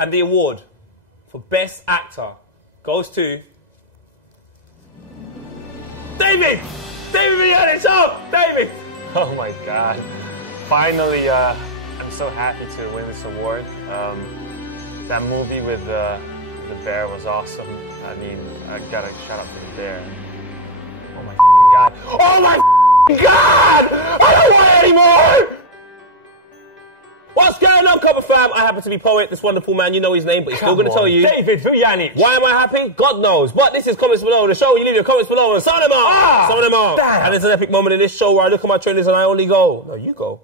And the award for Best Actor goes to... David! David Villanis! Oh, David! Oh my God. Finally, I'm so happy to win this award. That movie with the bear was awesome. I mean, I gotta shout out to the bear. Oh my God. Oh my God! I don't want it anymore! What's going on, Copper fam? I happen to be Poet, this wonderful man. You know his name, but he's still going to tell you. David Villanis. Why am I happy? God knows. But this is Comments Below, the show. You leave your comments below and some of them are. Some of them are. Damn. And there's an epic moment in this show where I look at my trailers and I only go, no, you go.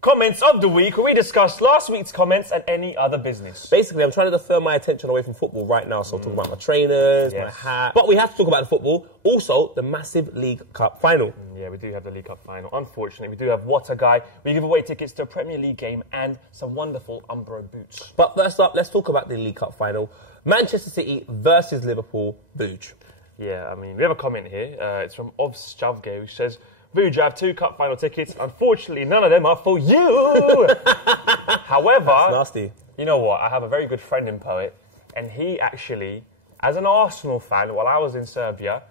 Comments of the week, where we discuss last week's comments and any other business. Basically, I'm trying to defer my attention away from football right now, so I'll talk about my trainers, my hat. But we have to talk about the football. Also, the massive League Cup final. Yeah, we do have the League Cup final. Unfortunately, we do have What a Guy. We give away tickets to a Premier League game and some wonderful Umbro boots. But first up, let's talk about the League Cup final. Manchester City versus Liverpool. Vuj. Yeah, I mean, we have a comment here. It's from Ovshavge, who says, Vuj, I have 2 cup final tickets. Unfortunately, none of them are for you. However, that's nasty. You know what? I have a very good friend in Poet, and he actually, as an Arsenal fan, while I was in Serbia,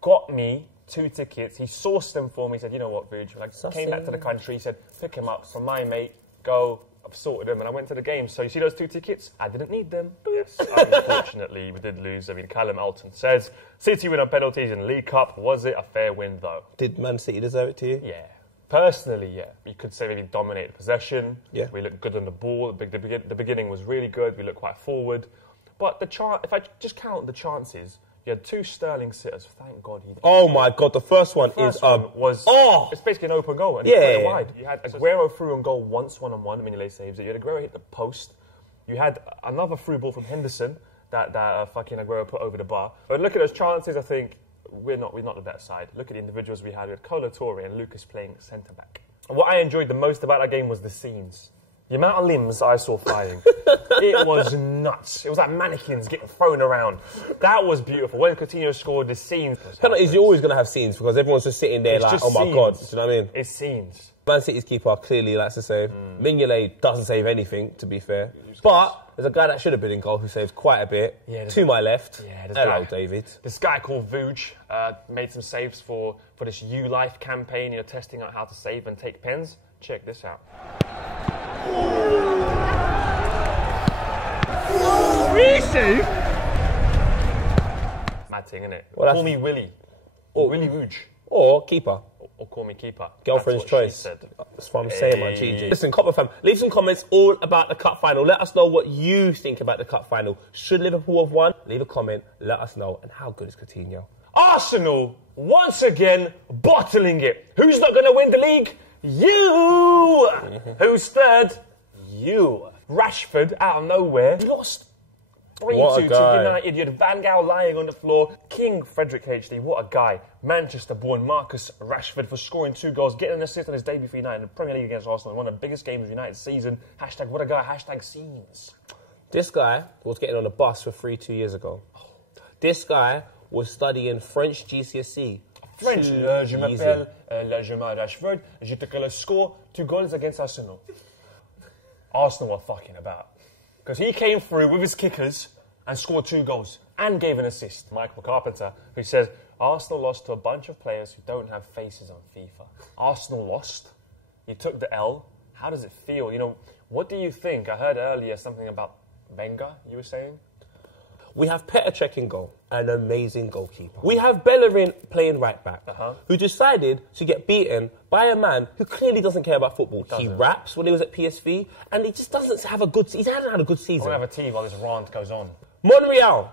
got me 2 tickets. He sourced them for me. He said, you know what, Vuj? When I came back to the country, he said, pick him up. So my mate, go. I've sorted them, and I went to the game. So you see those 2 tickets? I didn't need them. Yes. Unfortunately, we did lose. I mean, Callum Alton says, City win on penalties in League Cup. Was it a fair win, though? Did Man City deserve it to you? Yeah. Personally, yeah. You could say maybe dominated possession. Yeah. We looked good on the ball. The beginning was really good. We looked quite forward. But if I just count the chances, you had 2 Sterling sitters. Thank God. Oh my God! The first one was. It's basically an open goal. And he put it wide. You had Aguero through on goal once, one-on-one. Mignolet saves it. You had Aguero hit the post. You had another through ball from Henderson that fucking Aguero put over the bar. But look at those chances. I think we're not the better side. Look at the individuals we had. We had Colo Torre and Lucas playing centre back. And what I enjoyed the most about that game was the scenes. The amount of limbs I saw flying, it was nuts. It was like mannequins getting thrown around. That was beautiful. When Coutinho scored, the scenes. Penalties, you're always going to have scenes because everyone's just sitting there like, oh my God. Do you know what I mean? It's scenes. Man City's keeper clearly likes to save. Mignolet doesn't save anything, to be fair. But there's a guy that should have been in goal who saves quite a bit. Yeah, to my left. Yeah, hello, David. This guy called Vuj made some saves for this U-Life campaign, testing out how to save and take pens. Check this out. Save? Mad thing, innit? Well, call me Willie. Or Willie Vuj. Or keeper. Or call me keeper. Girlfriend's choice. That's what I'm saying, my GG. Listen, Copper fam, leave some comments all about the cup final. Let us know what you think about the cup final. Should Liverpool have won? Leave a comment. Let us know. And how good is Coutinho? Arsenal, once again, bottling it. Who's not going to win the league? You! Who's third? You. Rashford, out of nowhere, lost 3-2 to United. You had Van Gaal lying on the floor. King Frederick HD, what a guy. Manchester-born Marcus Rashford for scoring 2 goals, getting an assist on his debut for United in the Premier League against Arsenal. One of the biggest games of United's season. Hashtag what a guy. Hashtag scenes. This guy was getting on a bus for free 2 years ago. This guy was studying French GCSE. French. Je m'appelle Rashford. Je te le score 2 goals against Arsenal. Arsenal were fucking about. Because he came through with his kickers and scored 2 goals and gave an assist. Michael Carpenter, who says, Arsenal lost to a bunch of players who don't have faces on FIFA. Arsenal lost. You took the L. How does it feel? What do you think? I heard earlier something about Wenger, you were saying? We have Petr Cech in goal, an amazing goalkeeper. We have Bellerin playing right back, who decided to get beaten by a man who clearly doesn't care about football. He raps when he was at PSV, and he just doesn't have a good season. He hasn't had a good season. I don't have a team while this rant goes on. Monreal,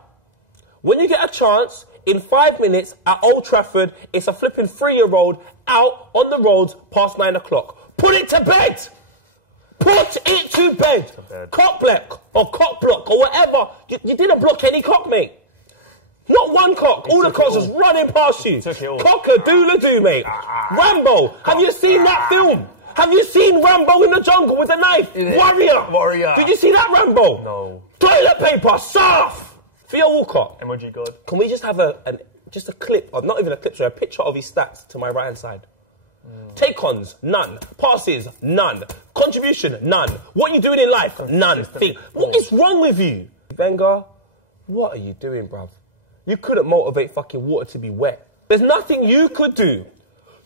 when you get a chance, in 5 minutes at Old Trafford, it's a flipping 3-year-old out on the roads past 9 o'clock. Put it to bed! Put it to bed. Cock block or whatever. You didn't block any cock, mate. Not one cock. All the cocks was running past you. Cock-a-doodle-doo, mate. Rambo. Have you seen that film? Have you seen Rambo in the jungle with a knife? Warrior. Did you see that Rambo? No. Toilet paper. Surf. Theo Walcott. Emoji God. Can we just have a clip, or not even a clip, sorry, a picture of his stats to my right-hand side? Take-ons, none. Passes, none. Contribution, none. What are you doing in life? None. What is wrong with you? Wenger, what are you doing, bruv? You couldn't motivate fucking water to be wet. There's nothing you could do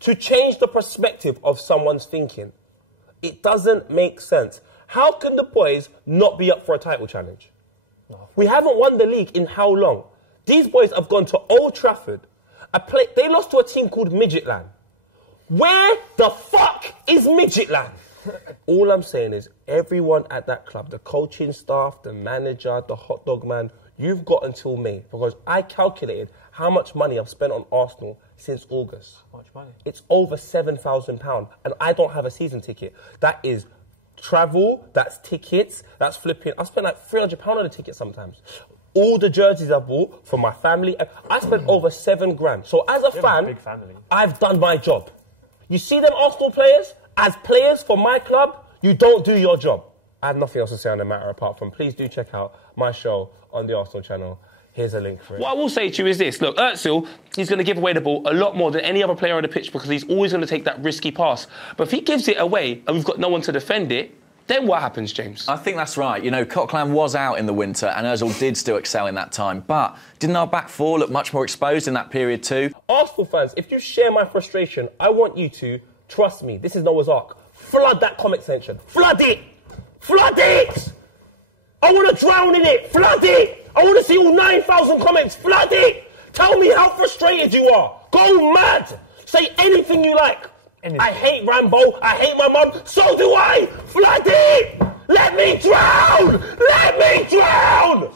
to change the perspective of someone's thinking. It doesn't make sense. How can the boys not be up for a title challenge? We haven't won the league in how long? These boys have gone to Old Trafford. They lost to a team called Midgetland. Where the fuck is Midgetland? All I'm saying is everyone at that club, the coaching staff, the manager, the hot dog man, you've got until May, because I calculated how much money I've spent on Arsenal since August. How much money? It's over £7,000, and I don't have a season ticket. That is travel, that's tickets, that's flipping. I spent like £300 on a ticket sometimes. All the jerseys I bought for my family, I spent over £7 grand. So as a fan, I've done my job. You see them Arsenal players? As players for my club, you don't do your job. I have nothing else to say on the matter apart from please do check out my show on the Arsenal channel. Here's a link for it. What I will say to you is this. Look, Özil, he's going to give away the ball a lot more than any other player on the pitch because he's always going to take that risky pass. But if he gives it away and we've got no one to defend it, then what happens, James? I think that's right. You know, Coquelin was out in the winter and Özil did still excel in that time. But didn't our back four look much more exposed in that period too? Arsenal fans, if you share my frustration, I want you to, trust me, this is Noah's Ark, flood that comment section. Flood it! Flood it! I want to drown in it. Flood it! I want to see all 9,000 comments. Flood it! Tell me how frustrated you are. Go mad! Say anything you like. I hate Rambo. I hate my mum. So do I! Flood it! Let me drown! Let me drown!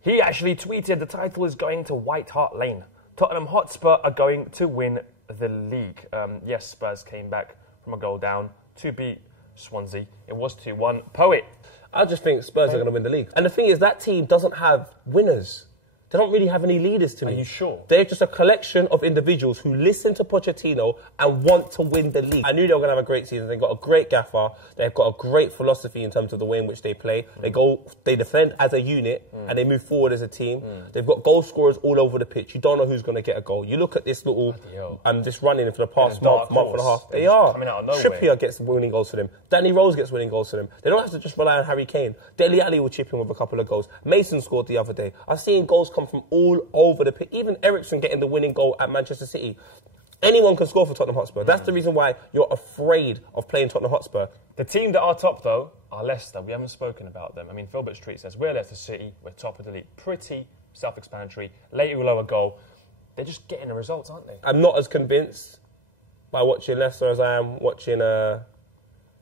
He actually tweeted the title is going to White Hart Lane. Tottenham Hotspur are going to win the league. Yes, Spurs came back from a goal down to beat Swansea. It was 2-1. Poet. I just think Spurs are going to win the league. And the thing is, that team doesn't have winners. They don't really have any leaders to me. Are you sure? They're just a collection of individuals who listen to Pochettino and want to win the league. I knew they were going to have a great season. They've got a great gaffer. They've got a great philosophy in terms of the way in which they play. They defend as a unit and they move forward as a team. They've got goal scorers all over the pitch. You don't know who's going to get a goal. You look at this little this running for the past month and a half. They are. Coming out of nowhere. Trippier gets winning goals for them. Danny Rose gets winning goals for them. They don't have to just rely on Harry Kane. Dele Alli will chip in with a couple of goals. Mason scored the other day. I've seen goals come from all over the pitch. Even Eriksen getting the winning goal at Manchester City. Anyone can score for Tottenham Hotspur. That's the reason why you're afraid of playing Tottenham Hotspur. The team that are top, though, are Leicester. We haven't spoken about them. I mean, Filbert Street says, we're Leicester City, we're top of the league. Pretty self-explanatory. Late lower goal. They're just getting the results, aren't they? I'm not as convinced by watching Leicester as I am watching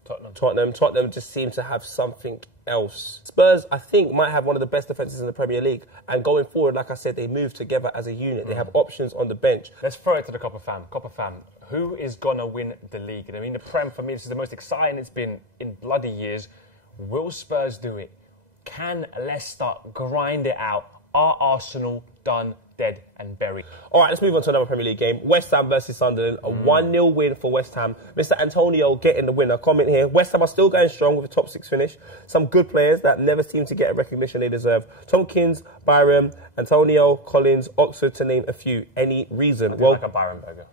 Tottenham. Tottenham just seem to have something else. Spurs, I think, might have one of the best defences in the Premier League. And going forward, like I said, they move together as a unit. They have options on the bench. Let's throw it to the Copper fam. Copper fam, who is going to win the league? I mean, the Prem, for me, this is the most exciting it's been in bloody years. Will Spurs do it? Can Leicester grind it out? Are Arsenal done, dead and buried? All right, let's move on to another Premier League game. West Ham versus Sunderland. A 1-0 win for West Ham. Mr. Antonio getting the winner. Comment here. West Ham are still going strong with a top 6 finish. Some good players that never seem to get a recognition they deserve. Tompkins, Byram, Antonio, Collins, Oxford, to name a few. Any reason? I like a Byram Burger.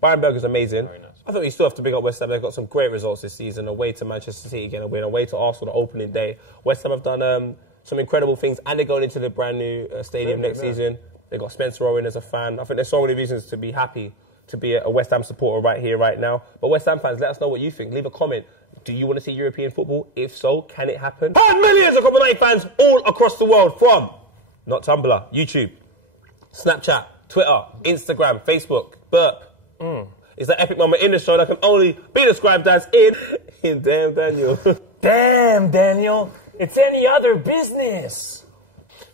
Byram Burger's amazing. Very nice. I thought you still have to big up West Ham. They've got some great results this season. Away to Manchester City again, a win. Away to Arsenal the opening day. West Ham have done some incredible things, and they're going into the brand new stadium next season. They've got Spencer Owen as a fan. I think there's so many reasons to be happy to be a West Ham supporter right here, right now. But West Ham fans, let us know what you think. Leave a comment. Do you want to see European football? If so, can it happen? 5 millions of Copenhagen fans all across the world from, not Tumblr, YouTube, Snapchat, Twitter, Instagram, Facebook, Burp. It's that epic moment in the show that can only be described as in Damn Daniel. Damn, Daniel. It's any other business.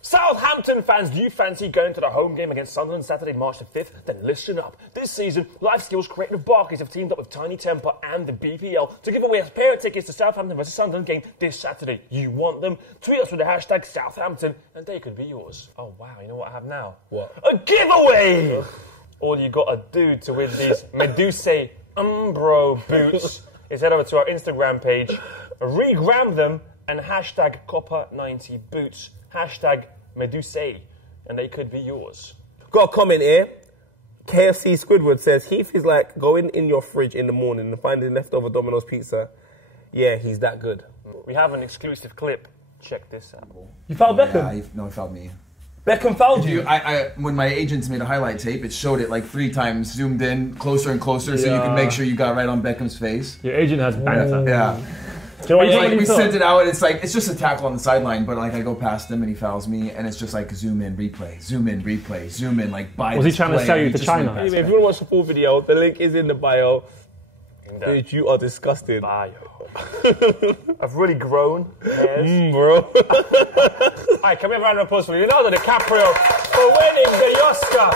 Southampton fans, do you fancy going to the home game against Sunderland Saturday, March the 5th? Then listen up. This season, Life Skills Creative Barclays have teamed up with Tiny Temper and the BPL to give away a pair of tickets to Southampton vs Sunderland game this Saturday. You want them? Tweet us with the hashtag Southampton and they could be yours. Oh, wow. You know what I have now? What? A giveaway! All you got to do to win these Medusae Umbro boots is head over to our Instagram page, regram them, and hashtag Copper90 boots, hashtag Medusae, and they could be yours. Got a comment here. KFC Squidward says, Heath is like going in your fridge in the morning and finding leftover Domino's pizza. Yeah, he's that good. We have an exclusive clip. Check this out. You fouled Beckham? Yeah, no, he fouled me. Beckham fouled you? When my agents made a highlight tape, it showed it like 3 times, zoomed in, closer and closer, so you can make sure you got right on Beckham's face. Your agent has banter. Yeah. Do you know like, we sent it out, and it's just a tackle on the sideline, but like I go past him and he fouls me, and it's just like zoom in, replay, like buy. Was he trying to sell you to China? If you want to watch the full video, the link is in the bio. Dude, you are disgusting. Bio. I've really grown. Yes. Bro. Alright, can we have a round of applause for Leonardo DiCaprio for winning the Oscar?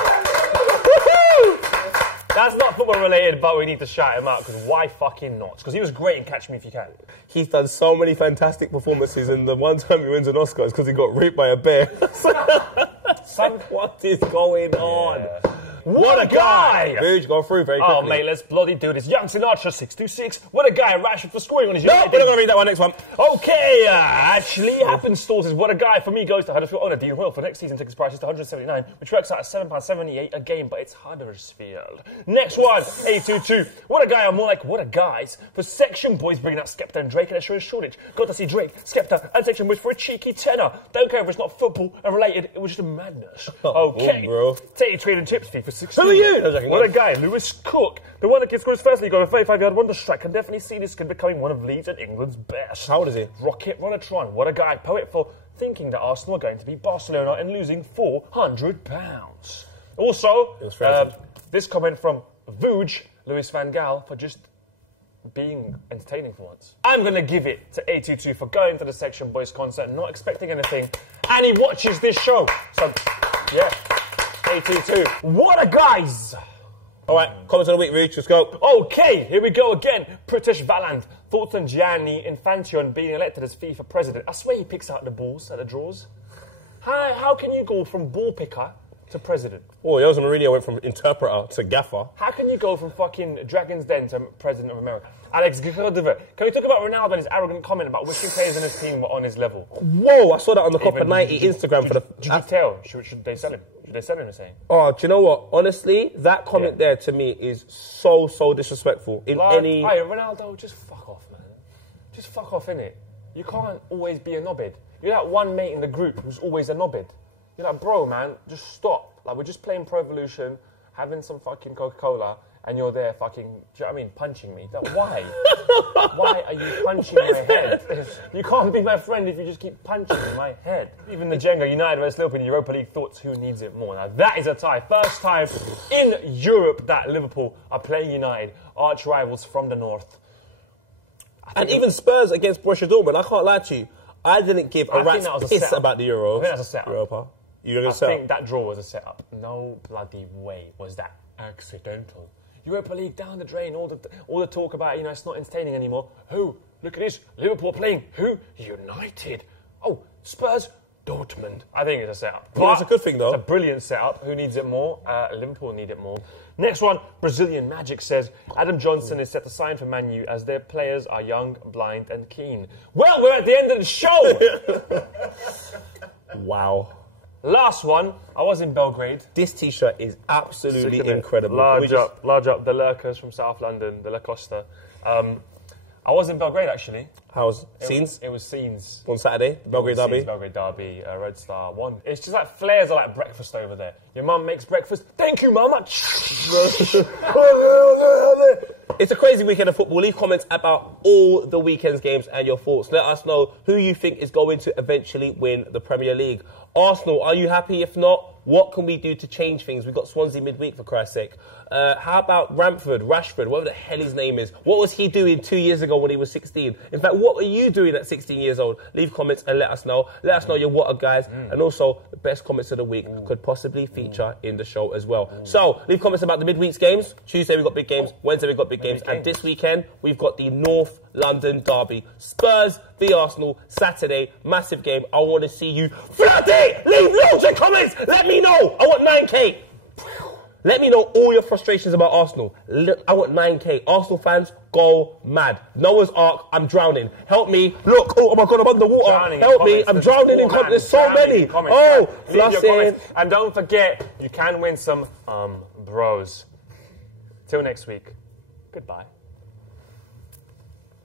That's not football related, but we need to shout him out, because why fucking not? Because he was great in Catch Me If You Can. He's done so many fantastic performances, and the one time he wins an Oscar is because he got raped by a bear. Son, what is going on? Yeah. What a guy! Dude, go through very quickly. Oh, mate, let's bloody do this. Young Sinatra, 626. What a guy. Rashford for scoring on his No, we're not going to read that one. Next one. Okay, Ashley Happenstall says, what a guy. For me, goes to Huddersfield owner Dean Hoyle for next season. Tickets prices to $179, which works out at £7.78 a game, but it's Huddersfield. Next one, 822. What a guy, or more like, what a guys. For Section Boys bringing out Skepta and Drake and Extra Shoreditch. Got to see Drake, Skepta, and Section Boys for a cheeky tenner. Don't care if it's not football and related, it was just a madness. Okay, bro. Take your trade and chips fee for 16. Who are you? What a guy, Lewis Cook. The one that can score his first league on a 35-yard wonder strike. Can definitely see this kid becoming one of Leeds and England's best. How old is he? Rocket Ronatron. What a guy. Poet for thinking that Arsenal are going to beat Barcelona and losing £400. Also, this comment from Vuj, Lewis Van Gaal, for just being entertaining for once. I'm going to give it to 822 for going to the Section Boys concert, not expecting anything, and he watches this show. So, yeah. 822. What a guys! All right, comments of the week, Rich. Let's go. Okay, here we go again. Pritish Valand. Thoughts on Gianni Infantino being elected as FIFA president. I swear he picks out the balls at the draws. How can you go from ball picker to president? Oh, Jose Mourinho went from interpreter to gaffer. How can you go from fucking Dragon's Den to president of America? Alex Gudove. Can we talk about Ronaldo and his arrogant comment about wishing players in his team were on his level? Whoa, I saw that on the Copper 90 Instagram for the... Did you tell? Should they sell him? Should they sell him the same? Oh, do you know what? Honestly, that comment there to me is so disrespectful. Hey, Ronaldo, just fuck off, man. Just fuck off, innit? You can't always be a knobhead. You're that one mate in the group who's always a knobhead. You're like, bro, man, just stop. Like, we're just playing Pro Evolution, having some fucking Coca-Cola, and you're there fucking, do you know what I mean, punching me. Like, why? Why are you punching my head? You can't be my friend if you just keep punching my head. Even the Jenga, United vs Liverpool in Europa League, thoughts, who needs it more? Now, that is a tie. First time in Europe that Liverpool are playing United, arch rivals from the north. And even Spurs against Borussia Dortmund, I can't lie to you, I didn't give a rat's piss about the Euros. I think that's a setup. Europa. I think that draw was a setup. No bloody way was that accidental. Europa League down the drain. All the talk about, you know, it's not entertaining anymore. Who? Look at this. Liverpool playing. Who? United. Oh, Spurs. Dortmund. I think it's a setup. Well, it's a good thing, though. It's a brilliant setup. Who needs it more? Liverpool need it more. Next one, Brazilian Magic says, Adam Johnson is set to sign for Man U as their players are young, blind and keen. Well, we're at the end of the show. Wow. Last one, I was in Belgrade. This T-shirt is absolutely incredible. Large up the lurkers from South London, the La Costa. I was in Belgrade, actually. How's scenes? It was scenes. On Saturday, Belgrade Derby? Belgrade Derby, Red Star won. It's just like flares are like breakfast over there. Your mum makes breakfast. Thank you, mum. It's a crazy weekend of football. Leave comments about all the weekend's games and your thoughts. Let us know who you think is going to eventually win the Premier League. Arsenal, are you happy? If not, what can we do to change things? We've got Swansea midweek, for Christ's sake. How about Rashford, whatever the hell his name is? What was he doing 2 years ago when he was 16? In fact, what were you doing at 16 years old? Leave comments and let us know. Let us know your what guys. And also, the best comments of the week could possibly feature in the show as well. So, leave comments about the midweek's games. Tuesday, we've got big games. Wednesday, we've got big games. And this weekend, we've got the North London Derby. Spurs v Arsenal, Saturday, massive game. I want to see you flood it! Leave loads of comments! Let me know! I want 9K! Let me know all your frustrations about Arsenal. I want 9K. Arsenal fans, go mad. Noah's Ark, I'm drowning. Help me. Look, oh my God, I'm underwater. Help me, I'm drowning in comments. There's so many. Oh, flossing. And don't forget, you can win some bros. Till next week, goodbye.